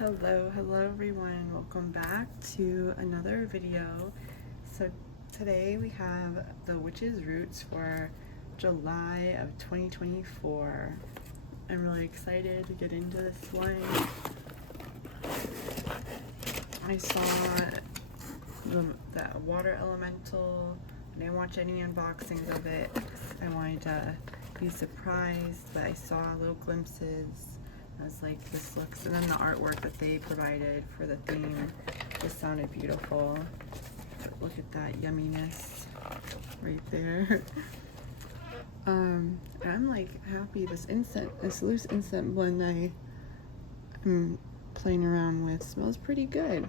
Hello everyone, welcome back to another video. So today we have the witch's roots for July of 2024. I'm really excited to get into this one. I saw that water elemental. I didn't watch any unboxings of it. I wanted to be surprised, but I saw little glimpses. I was like, this looks, and then the artwork that they provided for the theme just sounded beautiful. Look at that yumminess right there. I'm like happy. This loose incense blend I'm playing around with smells pretty good.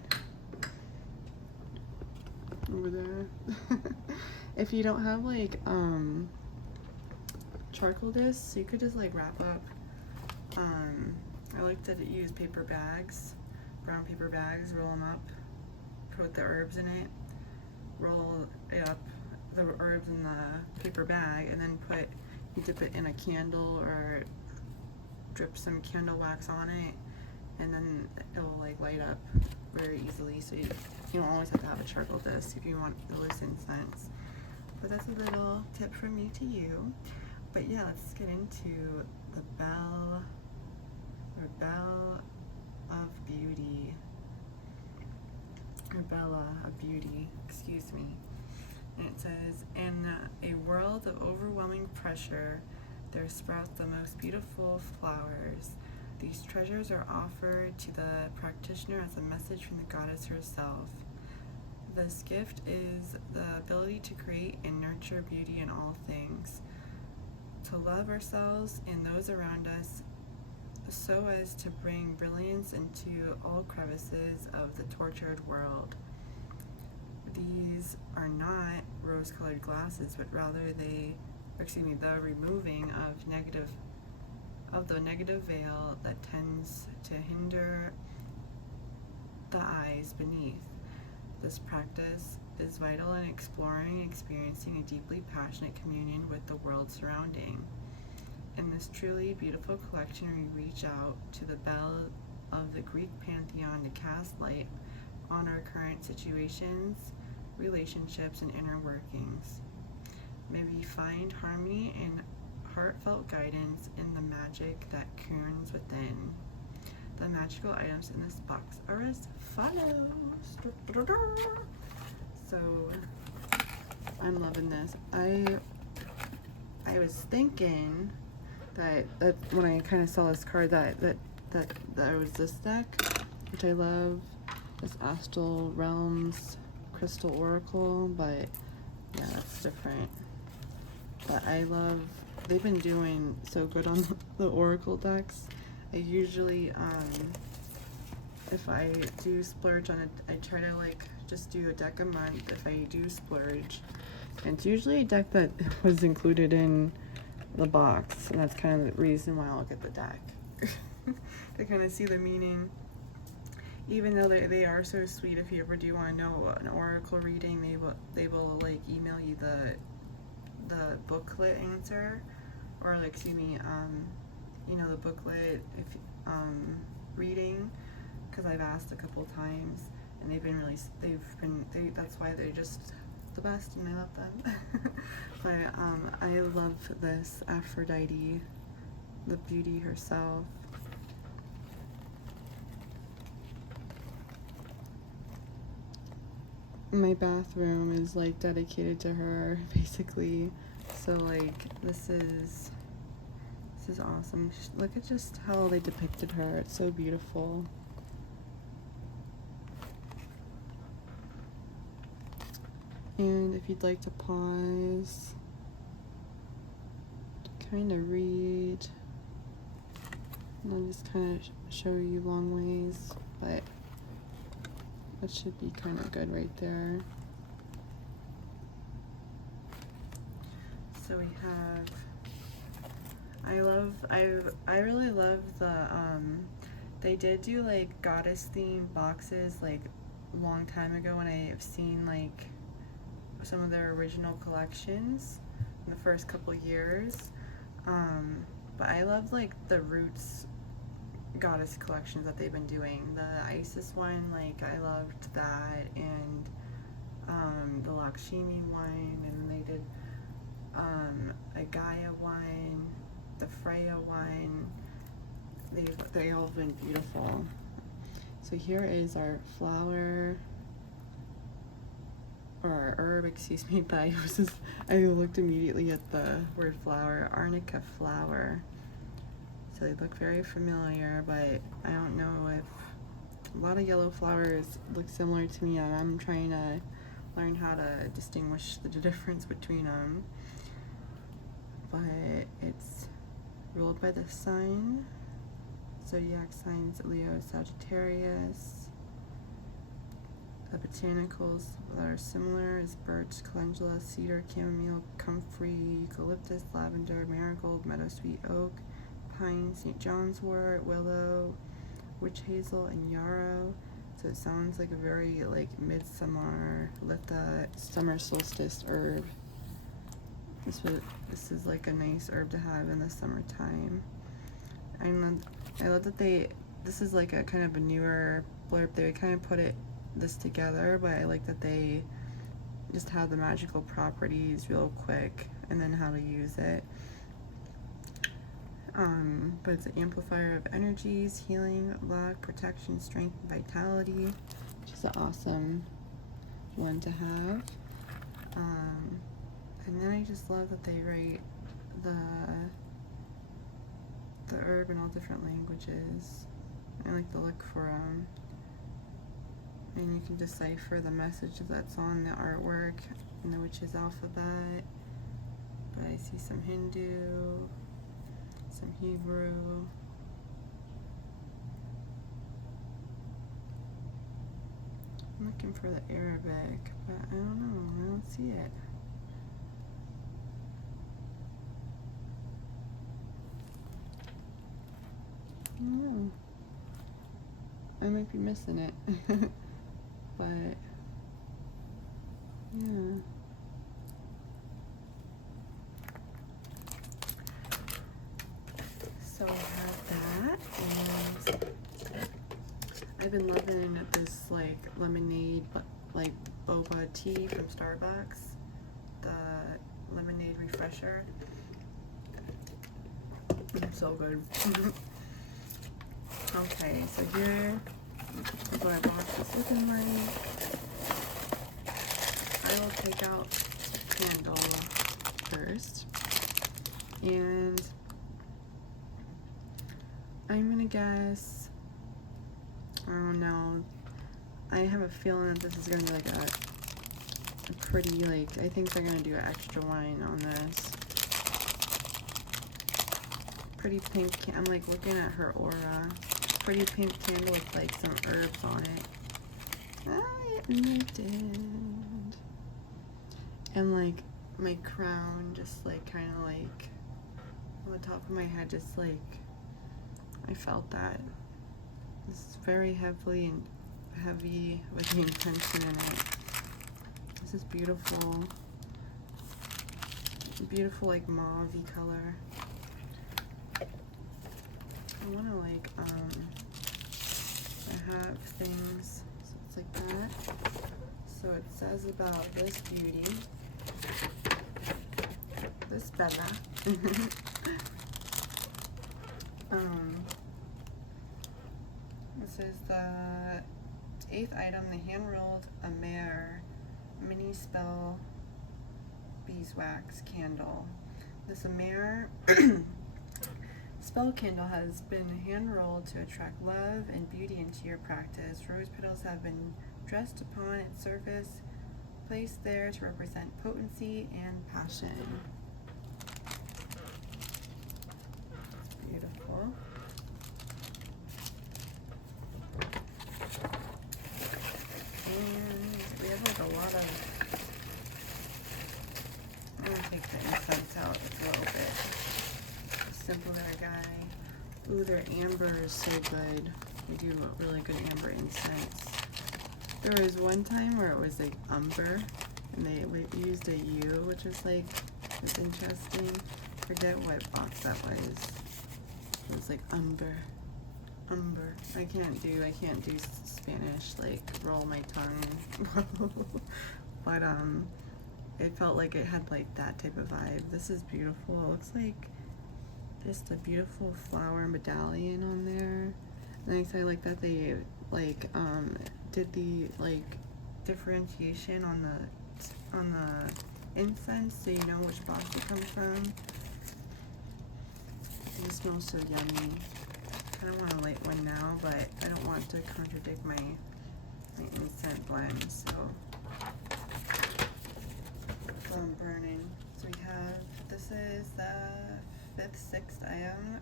Over there. If you don't have like charcoal discs, you could just like wrap up. I like to use paper bags, brown paper bags, roll them up, put the herbs in it, roll it up, the herbs in the paper bag, and then you dip it in a candle or drip some candle wax on it, and then it'll like light up very easily, so you don't always have to have a charcoal disc if you want the loose incense. But that's a little tip from me to you. But yeah, let's get into the Belle of Beauty, or Bella of Beauty, excuse me. And it says, in a world of overwhelming pressure, there sprouts the most beautiful flowers. These treasures are offered to the practitioner as a message from the goddess herself. This gift is the ability to create and nurture beauty in all things, to love ourselves and those around us, so as to bring brilliance into all crevices of the tortured world. These are not rose-colored glasses, but rather the removing of the negative veil that tends to hinder the eyes beneath. This practice is vital in exploring and experiencing a deeply passionate communion with the world surrounding. In this truly beautiful collection, we reach out to the Belle of the Greek pantheon to cast light on our current situations, relationships, and inner workings. May we find harmony and heartfelt guidance in the magic that coons within. The magical items in this box are as follows. So I'm loving this. I was thinking that when I kind of saw this card that was this deck, which I love, this Astral Realms Crystal Oracle, but yeah, that's different. But I love, they've been doing so good on the Oracle decks. I usually, if I do splurge on it, I try to like just do a deck a month if I do splurge. And it's usually a deck that was included in the box, and that's kind of the reason why I look at the deck. To kind of see the meaning. Even though they are so sweet, if you ever do want to know an oracle reading, they will like email you the booklet answer, or like the booklet reading, because I've asked a couple times, and that's why they're just the best, and I love them. But I love this Aphrodite, the beauty herself. My bathroom is like dedicated to her, basically. So like this is awesome. Look at just how they depicted her. It's so beautiful. And if you'd like to pause to kind of read, and I'll just kind of show you long ways, but that should be kind of good right there. So we have, I really love the, they did do like goddess themed boxes like a long time ago when I have seen like some of their original collections in the first couple years. But I love like the roots goddess collections that they've been doing. The Isis one, like, I loved that, and the Lakshmi one, and they did a Gaia one, the Freya one. They all have been beautiful. So here is our flower, or our herb, excuse me, but I looked immediately at the word flower, arnica flower. So they look very familiar, but I don't know if a lot of yellow flowers look similar to me, and I'm trying to learn how to distinguish the difference between them. But it's ruled by the sun, zodiac signs Leo, Sagittarius. The botanicals that are similar is birch, calendula, cedar, chamomile, comfrey, eucalyptus, lavender, marigold, meadowsweet, oak, pine, St. John's wort, willow, witch hazel, and yarrow. So it sounds like a very like midsummer, let the summer solstice herb. This is like a nice herb to have in the summertime. I love that this is like a kind of a newer blurb. They kind of put this together, but I like that they just have the magical properties real quick and then how to use it. But it's an amplifier of energies, healing, luck, protection, strength, and vitality, which is an awesome one to have. And then I just love that they write the herb in all different languages. I like to look for them. And you can decipher the message that's on the artwork in the witch's alphabet. But I see some Hindu, some Hebrew. I'm looking for the Arabic, but I don't know, I don't see it. I don't know. I might be missing it. But yeah. So I have that, and I've been loving this like lemonade, like boba tea from Starbucks, the lemonade refresher. It's so good. Okay, so here is what I box is looking like. I will take out the candle first, and I'm gonna guess, I don't know, I have a feeling that this is gonna be like a pretty, like, I think they're gonna do extra wine on this. Pretty pink, I'm like looking at her aura. Pretty pink candle with like some herbs on it. I did. And like my crown just like kind of like on the top of my head, just like I felt that. It's very heavy with the intention in it. This is beautiful. Beautiful like mauve-y color. I want to like, I have things, so it's like that. So it says about this beauty, this Bella. This is the 8th item, the hand-rolled Amer mini spell beeswax candle. This Amer spell candle has been hand-rolled to attract love and beauty into your practice. Rose petals have been dressed upon its surface, placed there to represent potency and passion. It's beautiful. And we have like a lot of, I'm going to take the incense out a little bit. Simpler guy. Ooh, their amber is so good. They do a really good amber incense. There was one time where it was like umber, and they used a U, which is like, it's interesting. Forget what box that was. It was like umber. Umber. I can't do Spanish, like roll my tongue. But it felt like it had like that type of vibe. This is beautiful. It looks like just a beautiful flower medallion on there. And I like that they like did the like differentiation on the incense, so you know which box it comes from. It smells so yummy. I don't want to light one now, but I don't want to contradict my incense blend, so I'm burning. So we have, this is the 5th, 6th item.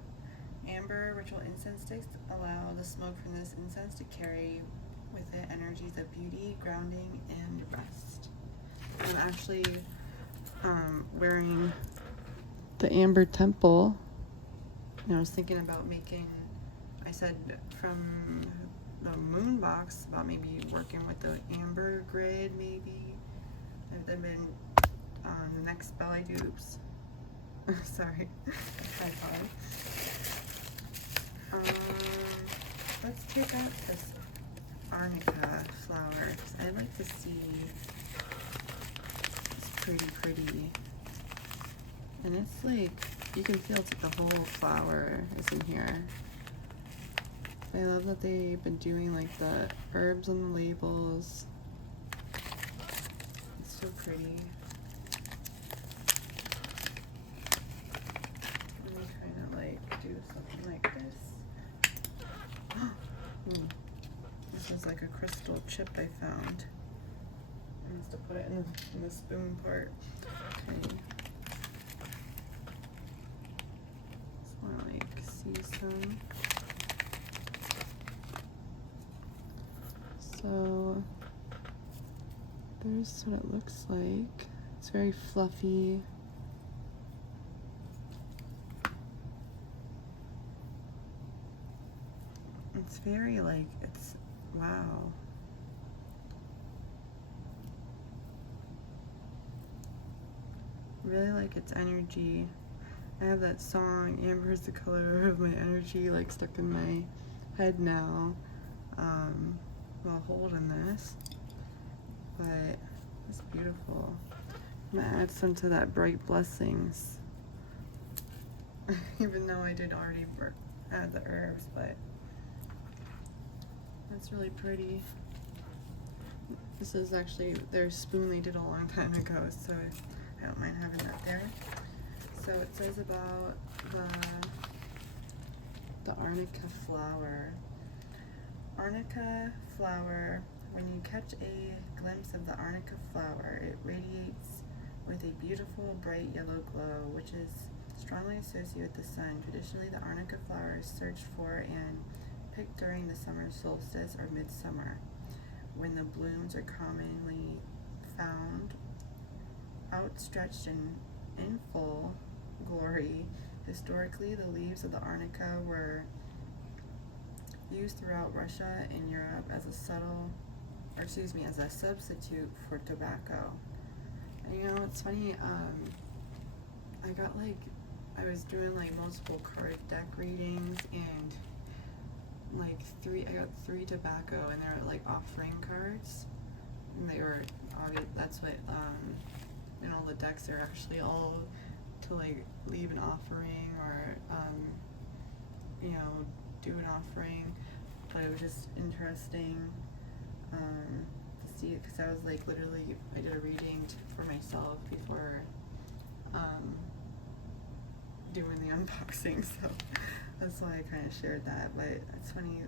Amber ritual incense sticks allow the smoke from this incense to carry with it energies of beauty, grounding, and rest. I'm actually wearing the Amber Temple. And I was thinking about making, I said from the moon box about maybe working with the amber grid, maybe. I've been the next spell I do. Oops. Sorry. Tripod. Let's take out this arnica flower, because I'd like to see. It's pretty. And it's like, you can feel it's like the whole flower is in here. I love that they've been doing like the herbs on the labels. It's so pretty. Let me kind of like do something like this. This is like a crystal chip I found. I must have put it in the spoon part. Okay. Just want to like see some. So there's what it looks like. It's very fluffy. It's very like, it's, wow. Really like its energy. I have that song, Amber is the color of my energy, like stuck in my head now. While holding this, but it's beautiful. I'm gonna add some to that bright blessings, even though I did already add the herbs, but that's really pretty. This is actually their spoon they did a long time ago, so I don't mind having that there. So it says about the arnica flower. Arnica flower, when you catch a glimpse of the arnica flower, it radiates with a beautiful bright yellow glow, which is strongly associated with the sun. Traditionally, the arnica flower is searched for and picked during the summer solstice or midsummer, when the blooms are commonly found outstretched in full glory. Historically, the leaves of the arnica were used throughout Russia and Europe as a substitute for tobacco. And you know, it's funny, I was doing like multiple card deck readings, and like I got 3 tobacco, and they're like offering cards, and they were that's what in all the decks are actually all to like leave an offering or you know, do an offering. But it was just interesting to see it, because I was like literally, I did a reading for myself before doing the unboxing, so that's why I kind of shared that. But it's funny.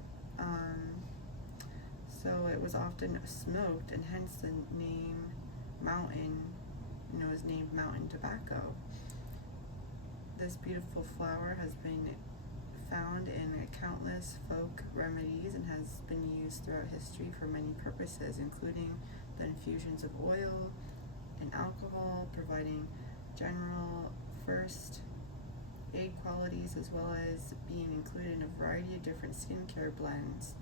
So it was often smoked, and hence the name Mountain, you know, is named Mountain Tobacco. This beautiful flower has been found in countless folk remedies and has been used throughout history for many purposes, including the infusions of oil and alcohol, providing general first aid qualities, as well as being included in a variety of different skincare blends.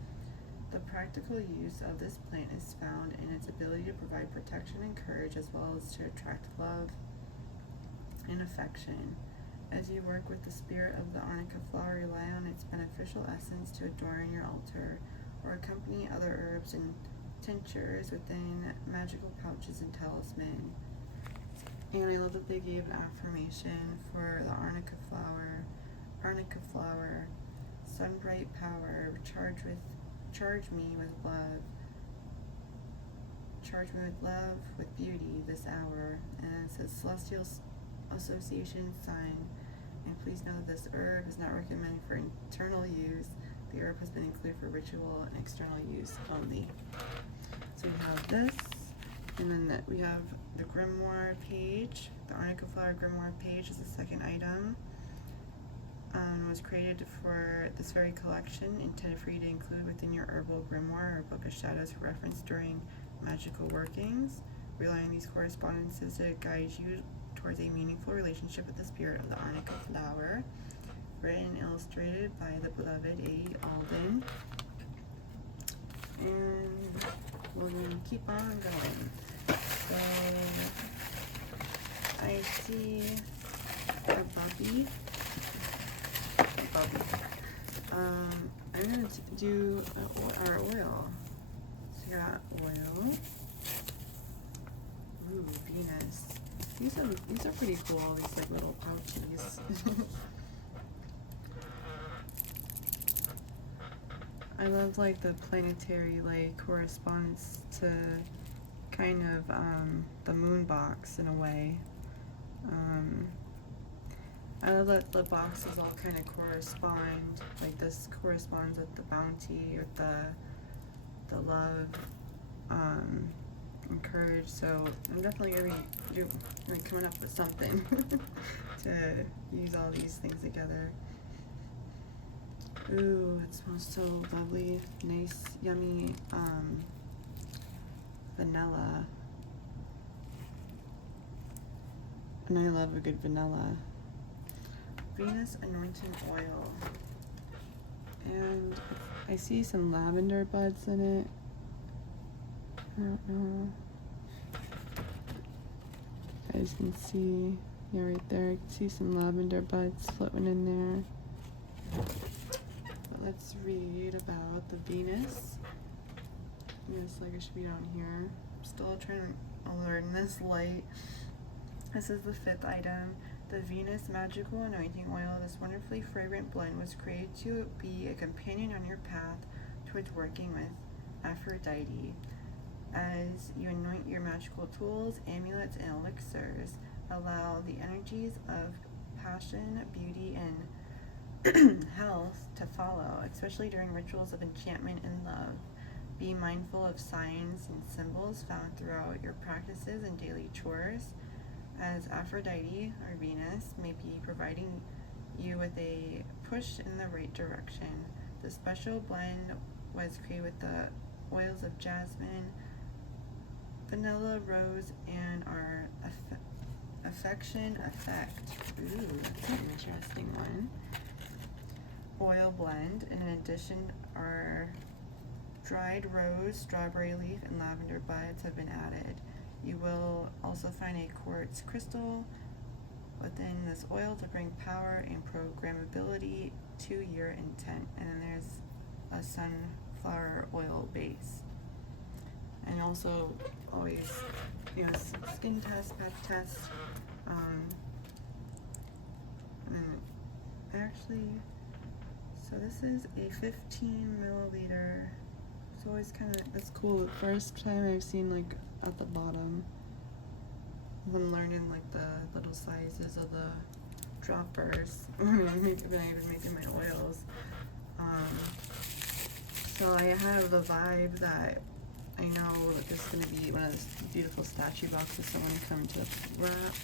The practical use of this plant is found in its ability to provide protection and courage, as well as to attract love and affection. As you work with the spirit of the arnica flower, rely on its beneficial essence to adorn your altar, or accompany other herbs and tinctures within magical pouches and talisman. And I love that they gave an affirmation for the arnica flower. Arnica flower, sun-bright power, charge me with love. Charge me with love, with beauty this hour. And it says Celestial Association sign. And please know that this herb is not recommended for internal use. The herb has been included for ritual and external use only. So we have this, and then we have the grimoire page. The arnica flower grimoire page is the second item. Was created for this very collection, intended for you to include within your herbal grimoire or book of shadows for reference during magical workings. Rely on these correspondences to guide you towards a meaningful relationship with the spirit of the arnica flower. Written and illustrated by the beloved A. Alden. And we're going to keep on going. So I see a bubby. I'm going to do our oil. So we got oil. Ooh, Venus. These are pretty cool, these like little pouches. I love like the planetary like correspondence to kind of the moon box in a way. I love that the boxes all kind of correspond. Like this corresponds with the bounty, with the love, and courage. So I'm definitely gonna be coming up with something to use all these things together. Ooh, it smells so lovely, nice, yummy, vanilla. And I love a good vanilla. Venus Anointing Oil. And I see some lavender buds in it. I don't know. You guys can see, yeah, right there. I can see some lavender buds floating in there. But let's read about the Venus. Yes, like I should be down here. I'm still trying to learn this light. This is the fifth item. The Venus Magical Anointing Oil. This wonderfully fragrant blend was created to be a companion on your path towards working with Aphrodite. As you anoint your magical tools, amulets, and elixirs, allow the energies of passion, beauty, and health to follow, especially during rituals of enchantment and love. Be mindful of signs and symbols found throughout your practices and daily chores, as Aphrodite, or Venus, may be providing you with a push in the right direction. The special blend was created with the oils of jasmine, vanilla, rose, and our affection effect. Ooh, that's an interesting one. Oil blend. And in addition, our dried rose, strawberry leaf, and lavender buds have been added. You will also find a quartz crystal within this oil to bring power and programmability to your intent. And then there's a sunflower oil base. And also always, skin test, pet test. And actually, so this is a 15 milliliter. It's always kind of, that's cool. The first time I've seen like at the bottom. I'm learning like the little sizes of the droppers when I'm making my oils. So I have the vibe that I know that this is going to be one of those beautiful statue boxes so when I come to wrap.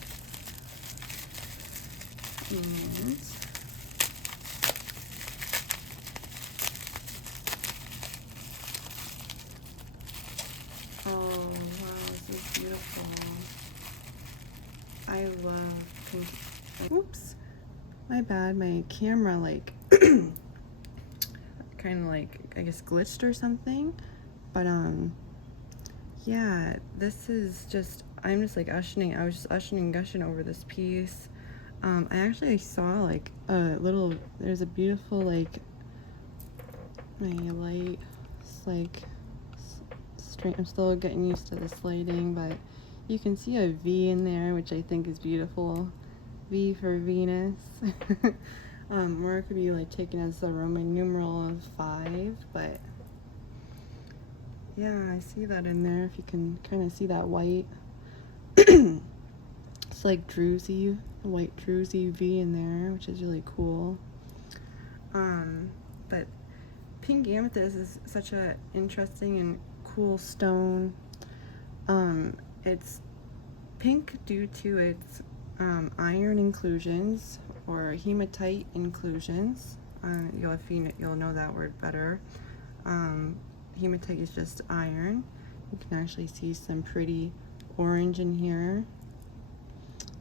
And oh wow, this is beautiful. I love pink. Oops, my bad. My camera like kind of like I guess glitched or something. But yeah, this is just, I'm just like ushering. I was just ushering and gushing over this piece. I actually saw like a little, there's a beautiful like, my light, it's like straight, I'm still getting used to this lighting, but you can see a V in there, which I think is beautiful. V for Venus. Or it could be like taken as the Roman numeral of 5, but yeah, I see that in there. If you can kind of see that white, it's like druzy, white druzy V in there, which is really cool. But pink amethyst is such a interesting and cool stone. It's pink due to its iron inclusions or hematite inclusions. You'll know that word better. Hematite is just iron. You can actually see some pretty orange in here,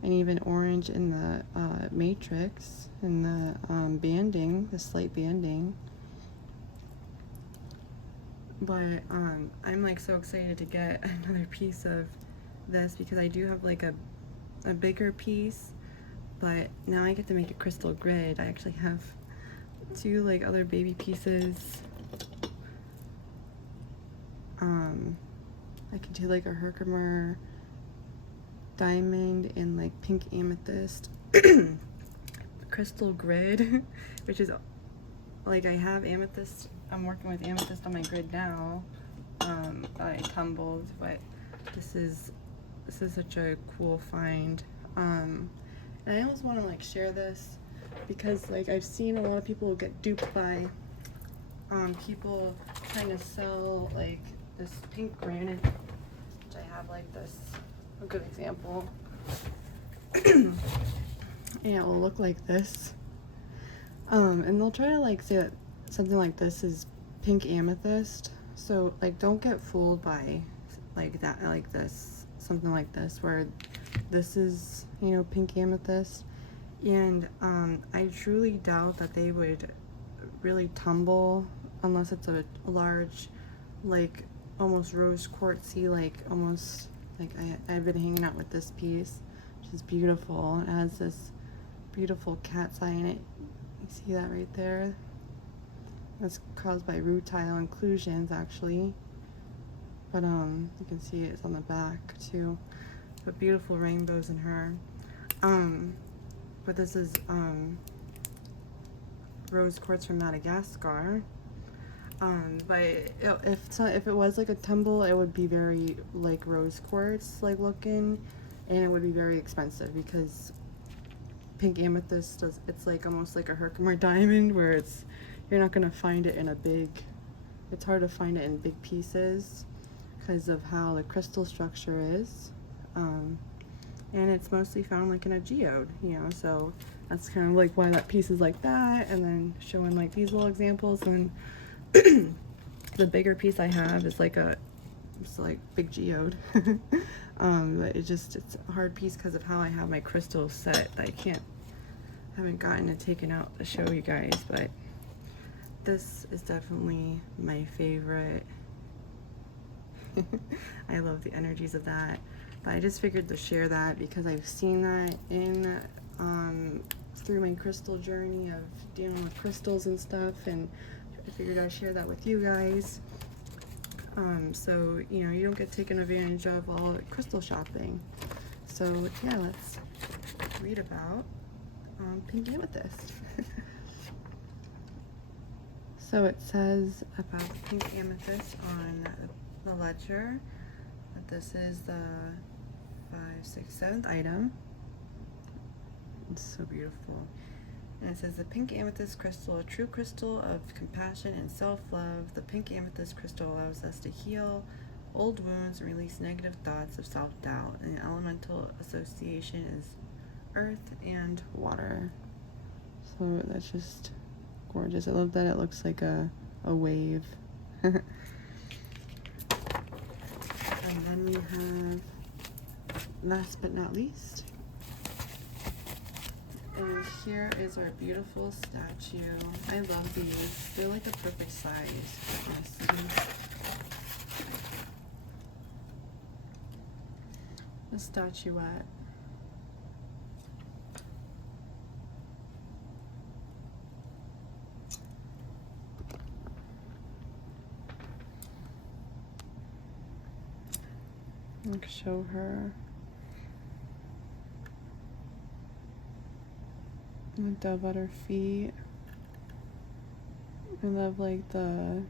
and even orange in the matrix, in the banding, the slight banding. But I'm like so excited to get another piece of this because I do have like a bigger piece, but now I get to make a crystal grid. I actually have 2 like other baby pieces. I could do like a Herkimer diamond and like pink amethyst crystal grid, which is like, I have amethyst. I'm working with amethyst on my grid now. I tumbled, but this is such a cool find. And I always want to like share this because like I've seen a lot of people get duped by people trying to sell like this pink granite, which I have like this, a good example. And it will look like this. And they'll try to like say that something like this is pink amethyst. So like don't get fooled by like that, like this, something like this where this is, you know, pink amethyst. And I truly doubt that they would really tumble unless it's a large, like almost rose quartzy, like almost like I've been hanging out with this piece, which is beautiful. It has this beautiful cat's eye in it. You see that right there? That's caused by rutile inclusions actually, but you can see it's on the back too. But beautiful rainbows in her. But this is rose quartz from Madagascar. But if it was like a tumble, it would be very like rose quartz like looking, and it would be very expensive because pink amethyst it's like almost like a Herkimer diamond where you're not gonna find it in a big, it's hard to find it in big pieces because of how the crystal structure is. And it's mostly found like in a geode, you know, so that's kind of like why that piece is like that, and then showing like these little examples. And the bigger piece I have is like it's like big geode. But it's a hard piece because of how I have my crystals set that I haven't gotten it taken out to show you guys, but this is definitely my favorite. I love the energies of that, but I just figured to share that because I've seen that in through my crystal journey of dealing with crystals and stuff, and I figured I'd share that with you guys. So you know, you don't get taken advantage of while crystal shopping. So yeah, let's read about pink amethyst. So it says about the pink amethyst on the ledger that this is the 5, 6, 7th item. It's so beautiful. And it says the pink amethyst crystal, a true crystal of compassion and self-love. The pink amethyst crystal allows us to heal old wounds and release negative thoughts of self-doubt. And the elemental association is earth and water. So that's just gorgeous. I love that it looks like a wave. And then we have, last but not least, and here is our beautiful statue. I love these. They're like the perfect size. The statuette. like show her the dove at her feet. I love like the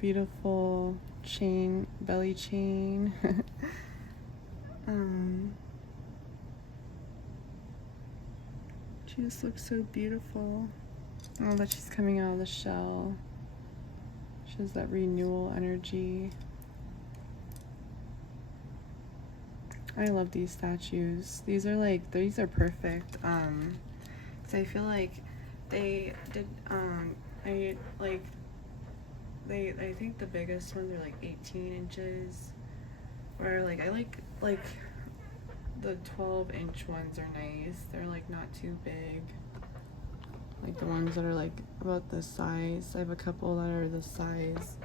beautiful chain, belly chain. She just looks so beautiful. Oh, that she's coming out of the shell. She has that renewal energy. I love these statues. These are perfect. 'Cause I feel like they did, I think the biggest ones are like 18 inches. Or like, I like the 12-inch ones are nice. They're like not too big. Like the ones that are like about this size. I have a couple that are the size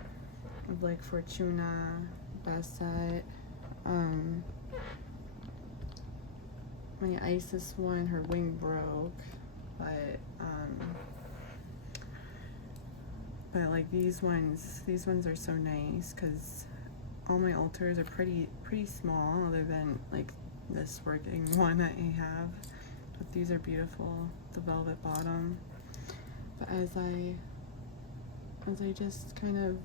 of like Fortuna, Bassett, my Isis one, her wing broke, but like these ones are so nice because all my altars are pretty small, other than like this working one that I have. But these are beautiful, the velvet bottom. But as I just kind of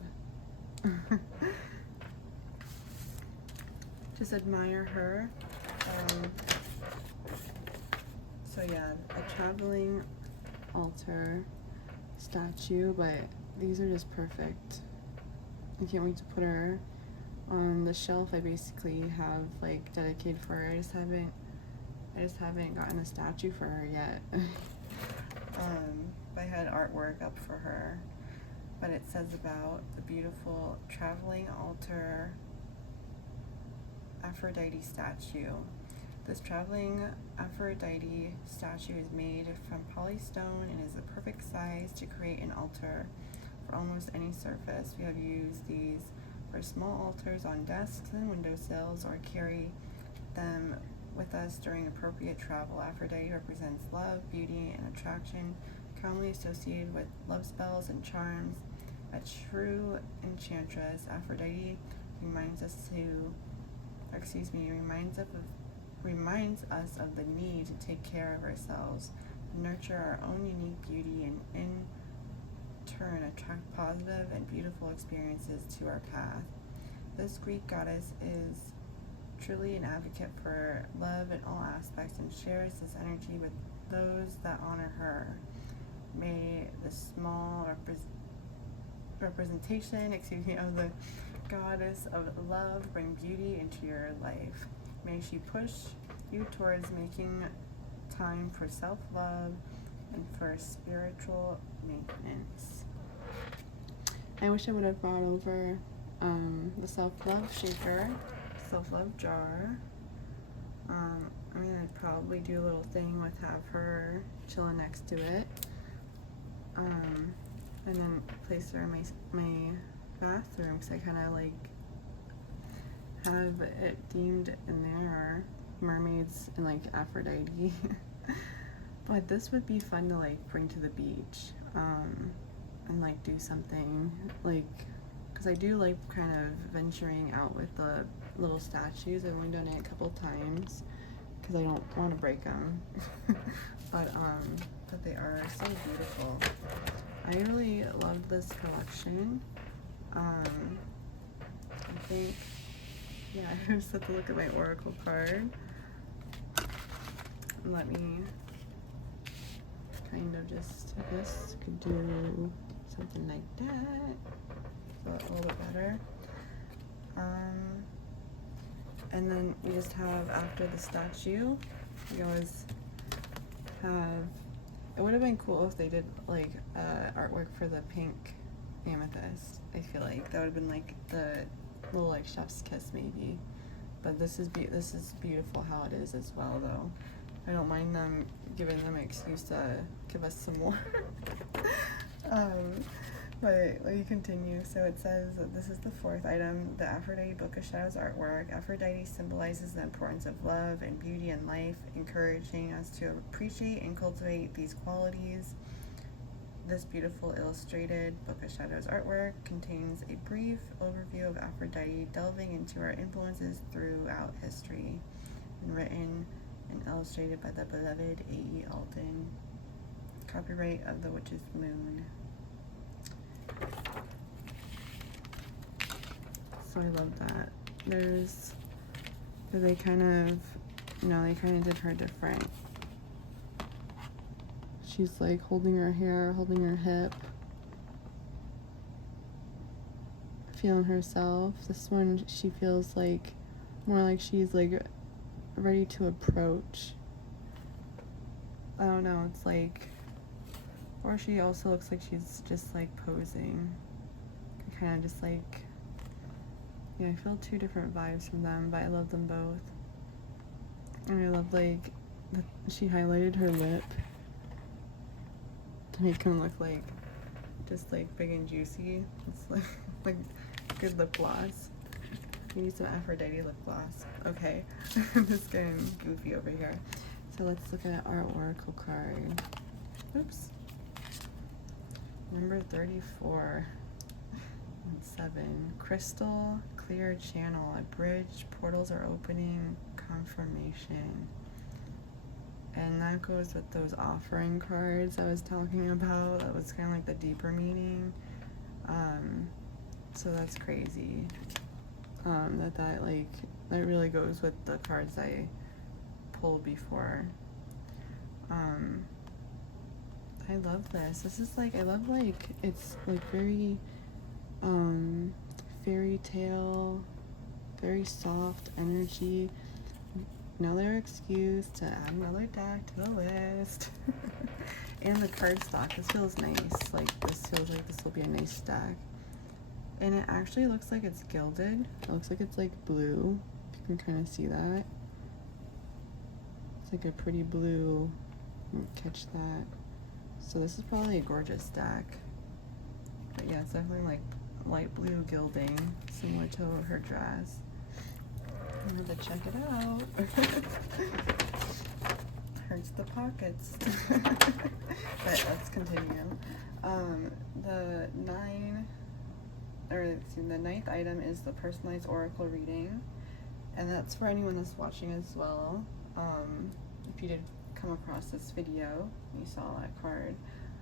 just admire her. So yeah, a traveling altar statue, but these are just perfect. I can't wait to put her on the shelf I basically have like dedicated for her. I just haven't gotten a statue for her yet. I had artwork up for her, but it says about the beautiful traveling altar Aphrodite statue. This traveling Aphrodite statue is made from polystone and is the perfect size to create an altar for almost any surface. We have used these for small altars on desks and windowsills, or carry them with us during appropriate travel. Aphrodite represents love, beauty, and attraction, commonly associated with love spells and charms. A true enchantress, Aphrodite reminds us of the need to take care of ourselves, nurture our own unique beauty, and in turn attract positive and beautiful experiences to our path. This Greek goddess is truly an advocate for love in all aspects and shares this energy with those that honor her. May the small representation of the goddess of love bring beauty into your life. May she push you towards making time for self-love and for spiritual maintenance. I wish I would have brought over the self-love shaker, self-love jar. I'm gonna probably do a little thing with have her chilling next to it, and then place her in my bathroom, because I kind of like have it themed in there, mermaids and like Aphrodite. But this would be fun to like bring to the beach, and like do something like, because I do like kind of venturing out with the little statues. I've only done it a couple times because I don't want to break them. but they are so beautiful. I really love this collection. I think, yeah, I just have to look at my oracle card. Let me kind of just, I guess, could do something like that, so a little bit better. And then we just have, after the statue, we always have, it would have been cool if they did like artwork for the pink amethyst. I feel like that would have been like the little like chef's kiss maybe. But this is beautiful how it is as well though. I don't mind them giving them an excuse to give us some more. But let me continue. So it says that this is the fourth item, the Aphrodite Book of Shadows artwork. Aphrodite symbolizes the importance of love and beauty in life, encouraging us to appreciate and cultivate these qualities. This beautiful illustrated Book of Shadows artwork contains a brief overview of Aphrodite, delving into her influences throughout history, and written and illustrated by the beloved A.E. Alden. Copyright of the Witch's Moon. So I love that. They kind of, they kind of did her different. She's like holding her hair, holding her hip, feeling herself. This one, she feels like more like she's like ready to approach. I don't know, it's like, or she also looks like she's just like posing. Kind of just like, I feel two different vibes from them, but I love them both. And I love like, she highlighted her lip to make him look like just like big and juicy. It's like good lip gloss. We need some Aphrodite lip gloss. Okay, I'm just getting goofy over here. So let's look at our oracle card. Oops. Number 34 and 7. Crystal, clear channel, a bridge, portals are opening, confirmation. And that goes with those offering cards I was talking about. That was kind of like the deeper meaning. So that's crazy. That really goes with the cards I pulled before. I love this. This is like, I love like, it's like very fairy tale, very soft energy. Another excuse to add another deck to the list. And the card stock. This feels nice. Like, this feels like this will be a nice deck. And it actually looks like it's gilded. It looks like it's like blue. If you can kind of see that. It's like a pretty blue. Catch that. So this is probably a gorgeous deck. But yeah, it's definitely like light blue gilding, similar to her dress. I'm gonna check it out. Hurts the pockets. But let's continue. The ninth item is the personalized oracle reading, and that's for anyone that's watching as well. If you did come across this video, you saw that card.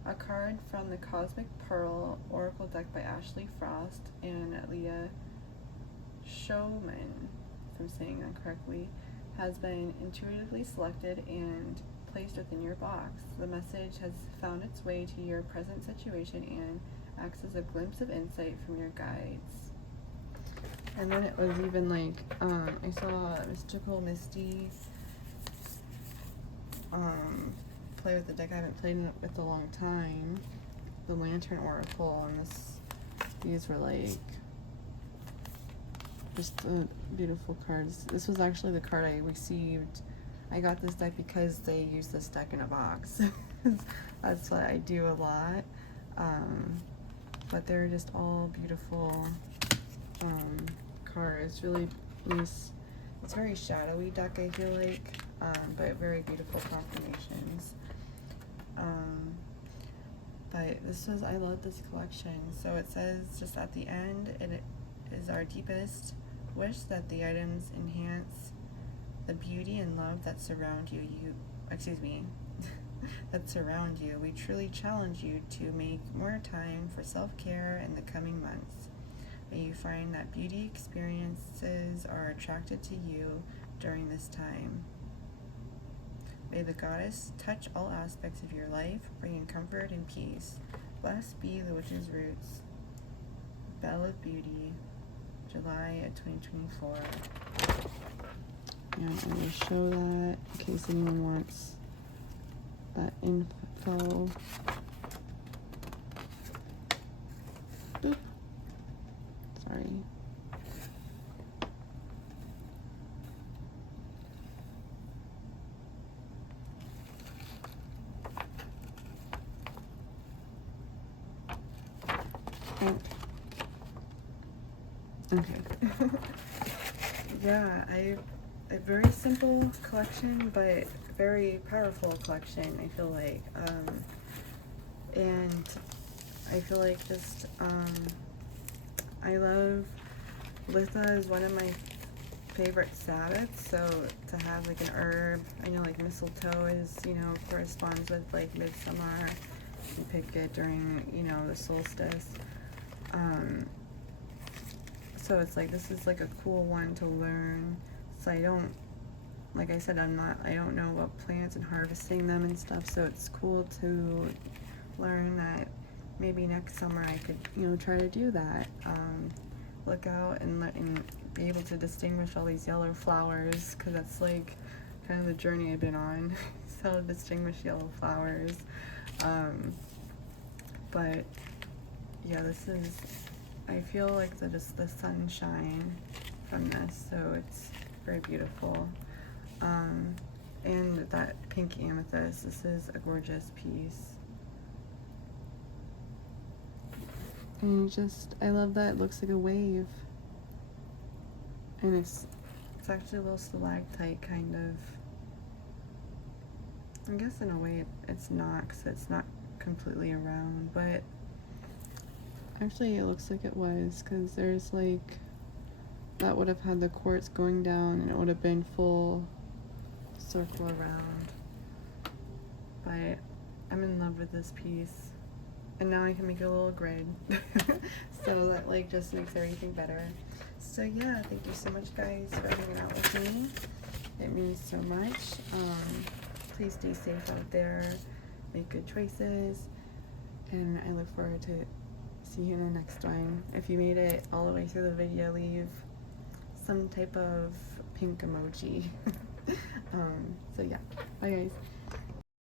A card from the Cosmic Pearl Oracle deck by Ashley Frost and Leah Showman, if I'm saying that correctly, has been intuitively selected and placed within your box. The message has found its way to your present situation and acts as a glimpse of insight from your guides. And then it was even like, I saw Mystical Misty play with the deck I haven't played with a long time, the Lantern Oracle, and these were like just beautiful cards. This was actually the card I received. I got this deck because they use this deck in a box. That's what I do a lot. But they're just all beautiful cards. Really nice. It's a very shadowy deck, I feel like, but very beautiful confirmations. But I love this collection. So it says just at the end, it is our deepest wish that the items enhance the beauty and love that surround you. That surround you. We truly challenge you to make more time for self-care in the coming months. May you find that beauty experiences are attracted to you during this time. May the goddess touch all aspects of your life, bringing comfort and peace. Blessed be the witch's roots. Belle of Beauty, July of 2024. Yeah, I'm going to show that in case anyone wants that info. Boop. Sorry. Okay. Yeah, a very simple collection, but very powerful collection, I feel like. And I feel like just, I love, Litha is one of my favorite Sabbaths, so to have like an herb, I know like mistletoe is, you know, corresponds with like midsummer, you pick it during, you know, the solstice, so it's like, this is like a cool one to learn, so I don't, like I said, I don't know about plants and harvesting them and stuff, so it's cool to learn that maybe next summer I could, you know, try to do that, look out and be able to distinguish all these yellow flowers, because that's like kind of the journey I've been on, is how to distinguish yellow flowers. But yeah, this is, I feel like just the sunshine from this, so it's very beautiful. And that pink amethyst, this is a gorgeous piece. And just, I love that it looks like a wave. And it's actually a little stalactite, kind of. I guess in a way it's not, because it's not completely around, but actually it looks like it was, because there's like, that would have had the quartz going down and it would have been full circle around. But I'm in love with this piece. And now I can make a little grid. So that like just makes everything better. So yeah, thank you so much guys for hanging out with me. It means so much. Please stay safe out there. Make good choices. And I look forward to see you in the next one. If you made it all the way through the video, leave some type of pink emoji. So yeah, bye guys.